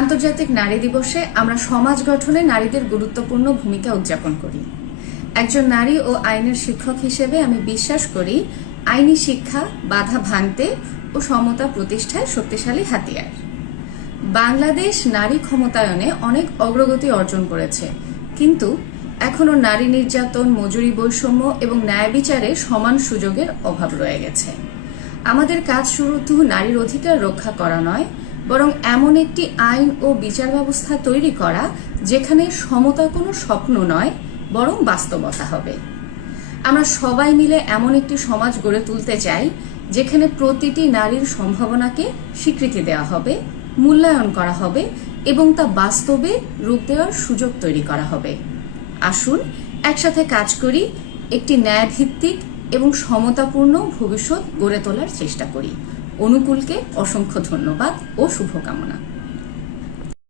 আন্তর্জাতিক নারী দিবসে আমরা সমাজ গঠনে নারীদের গুরুত্বপূর্ণ ভূমিকা উদযাপন করি। একজন নারী ও আইনের শিক্ষক হিসেবে আমি বিশ্বাস করি আইনি শিক্ষা বাধা ভাঙতে ও সমতা প্রতিষ্ঠায় শক্তিশালী হাতিয়ার। বাংলাদেশ নারী ক্ষমতায়নে অনেক অগ্রগতি অর্জন করেছে, কিন্তু এখনো নারী নির্যাতন, মজুরি বৈষম্য এবং ন্যায় বিচারে সমান সুযোগের অভাব রয়ে গেছে। আমাদের কাজ শুধু নারীর অধিকার রক্ষা করা নয়, বরং এমন একটি আইন ও বিচার ব্যবস্থা তৈরি করা যেখানে সমতা কোনো স্বপ্ন নয়, বরং বাস্তবতা হবে। আমরা সবাই মিলে এমন একটি সমাজ গড়ে তুলতে চাই যেখানে প্রতিটি নারীর সম্ভাবনাকে স্বীকৃতি দেওয়া হবে, মূল্যায়ন করা হবে এবং তা বাস্তবে রূপ দেওয়ার সুযোগ তৈরি করা হবে। আসুন একসাথে কাজ করি, একটি ন্যায়ভিত্তিক এবং সমতাপূর্ণ ভবিষ্যৎ গড়ে তোলার চেষ্টা করি। অনুকূলকে অসংখ্য ধন্যবাদ ও শুভকামনা।